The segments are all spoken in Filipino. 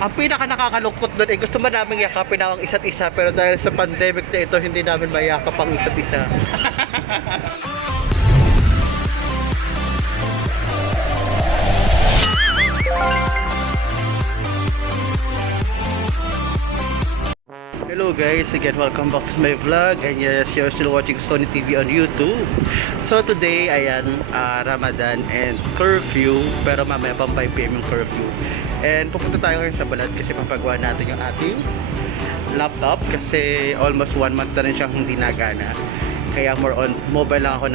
Ang pinaka nakakalungkot doon, gusto man namin yakapin ang isa't isa, pero dahil sa pandemic na ito, hindi namin mayakap ang isa't isa. Hello guys, again welcome back to my vlog, and yes, you're still watching SONNIETV on YouTube. So today, ayan, Ramadan and curfew, pero mamaya pang 5 PM yung curfew. And pupunta tayo ngayon sa BALAD kasi papagawa natin yung ating laptop kasi almost 1 month na rin siyang hindi nagana. Kaya more on mobile lang ako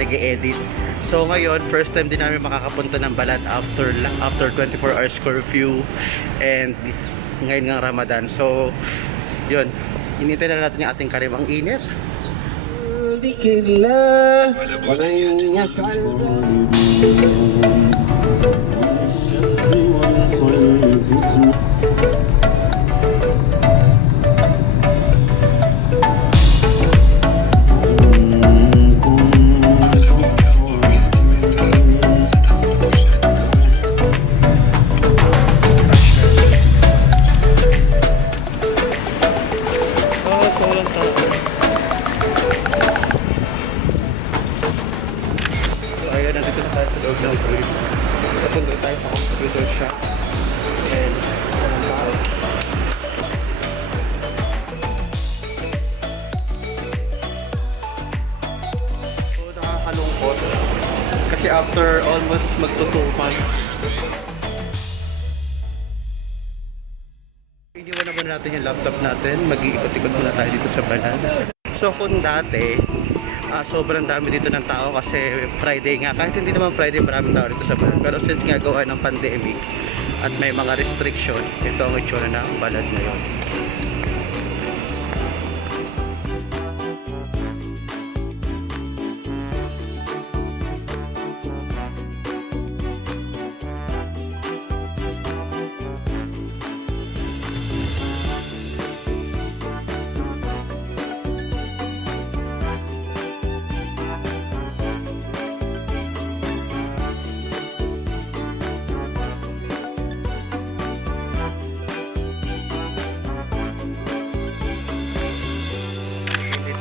nag-e-edit. So ngayon, first time din namin makakapunta ng BALAD after 24 hours curfew and ngayon ng Ramadan. So yun, hinintay na natin yung ating karim. Ang init. Papunta tayo sa computer shop and so nakakalungkot kasi after almost magto 2 months iniwan naman natin yung laptop natin. Mag-iikot-ikot muna tayo dito sa BALAD. So kung dati sobrang dami dito ng tao kasi Friday nga, kahit hindi naman Friday maraming tao dito sa BALAD, pero since nga gawa ng pandemic at may mga restriction, ito ang itsura ng BALAD ngayon.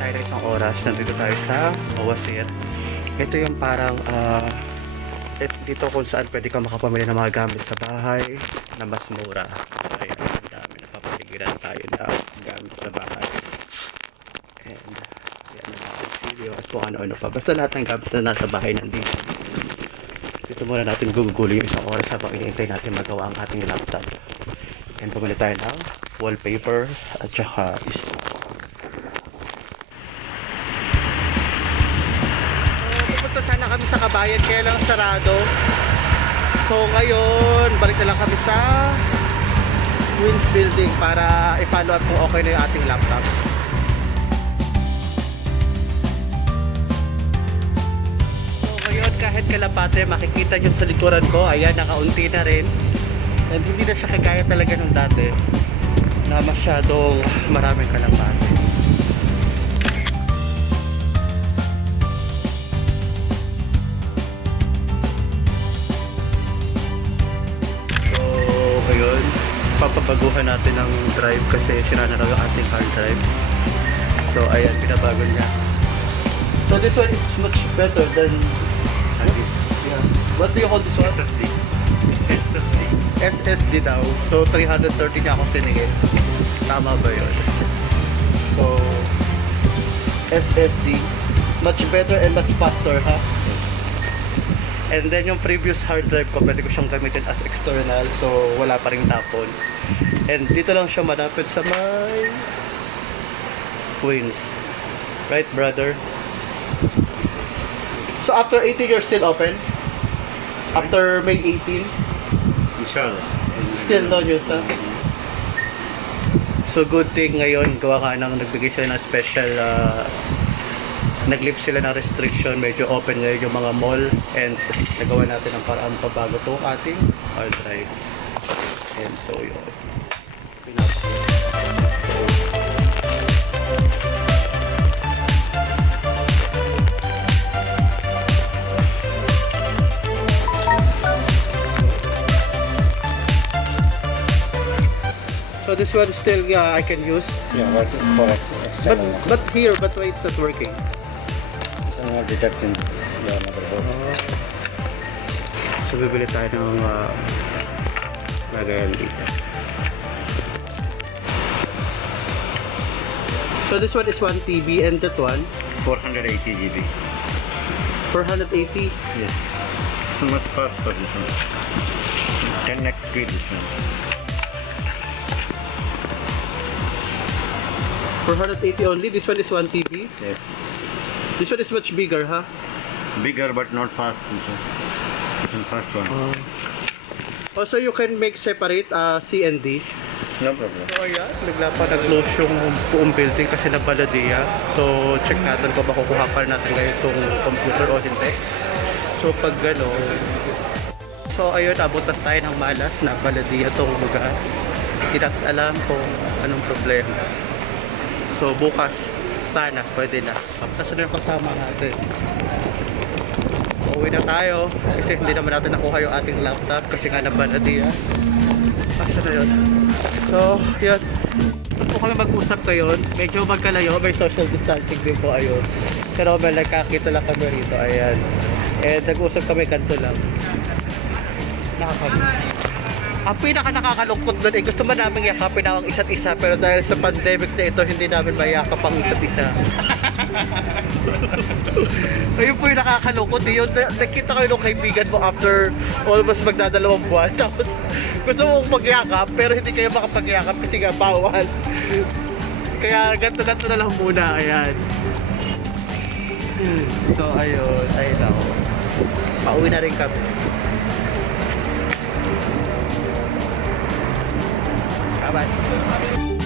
Isang oras, nandito tayo sa Wasir. Ito yung parang dito kung saan pwede ka makapamili ng mga gamit sa bahay na mas mura. Ayan, ang dami, napapaligiran tayo na gamit sa bahay. And yan ang natin video at kung ano-ano pa, basta lahat ng gamit na nasa bahay nandito. Dito muna natin gugulo yung isang oras habang inintay natin magawa ang ating laptop. And pumili tayo ng wallpaper at saka sana kami sa Kabayan kaya lang sarado. So ngayon balik na lang kami sa Twins Building para i-follow up kung okay na yung ating laptop. So ngayon kahit kalapate makikita nyo sa likuran ko, ayan nakaunti na rin and hindi na siya kagaya talaga nung dati na masyadong maraming kalapate. Papabaguhan natin ng drive kasi sira na raw yung ating hard drive. So ayan, pinabago niya. So this one is much better than this. Yeah. What do you call this one? SSD. SSD daw. So 330 niya ako sinigil. Tama ba yun? So SSD much better and much faster, ha? And then yung previous hard drive ko, pwede ko siyang gamitin as external, so wala pa ring tapon. And dito lang siya malapit sa may Queens. Right, brother? So after 18, you're still open? After May 18? Inshallah. Still no news, ha? So good thing ngayon, gawa ka nang nagbigay sila ng special nag-lift sila ng restriction, medyo open ngayon yung mga mall and nagawa natin ang paraan pabago to ating hard drive. And so yun. So this one still I can use. Yeah, working for Excel. But here, but why it's not working? It's not detecting the motherboard. So bibili tayo ng lagayan dito. So this one is 1 TB and that one 480 GB. 480. Yes. So much fast for this one. 10x speed this one. 480 only. This one is 1 TB. Yes. This one is much bigger, huh? Bigger but not fast this one. This one fast one. Also, you can make separate C and D. No problem. So ayan, nag-close yung buong building kasi nabaladiya. So check natin kung makukuha pa natin ngayon itong computer o hindi. So pag gano'n, so ayun, abot na tayo ng malas na baladiya itong lugar. Hindi natin alam kung anong problema. So bukas, sana pwede na. Tapos na yung kasama natin. Uwi na tayo kasi hindi naman natin nakuha yung ating laptop kasi nga nabaladiya. Asa na yun? So, yun. Gusto kami mag-usap ngayon. Medyo magkalayo. May social distancing din po, ayun. Pero may nagkakita lang kami rito. Ayan. And nag-usap kami kanto lang. Nakakamiss. Ang pinaka nakakalungkot doon eh, gusto man namin yakapin ang isa't isa, pero dahil sa pandemic na ito, hindi namin mayakap ang isa't isa. Ayun po yung nakakalungkot eh. Yun, nakita kayo ng kaibigan mo after almost magdadalawang buwan. Tapos gusto mong magyakap, pero hindi kayo makapagyakap kasi nga bawal. Kaya ganito na lang muna. Ayan. So ayun, ayun ako. Pauwi na rin kami. Bye-bye.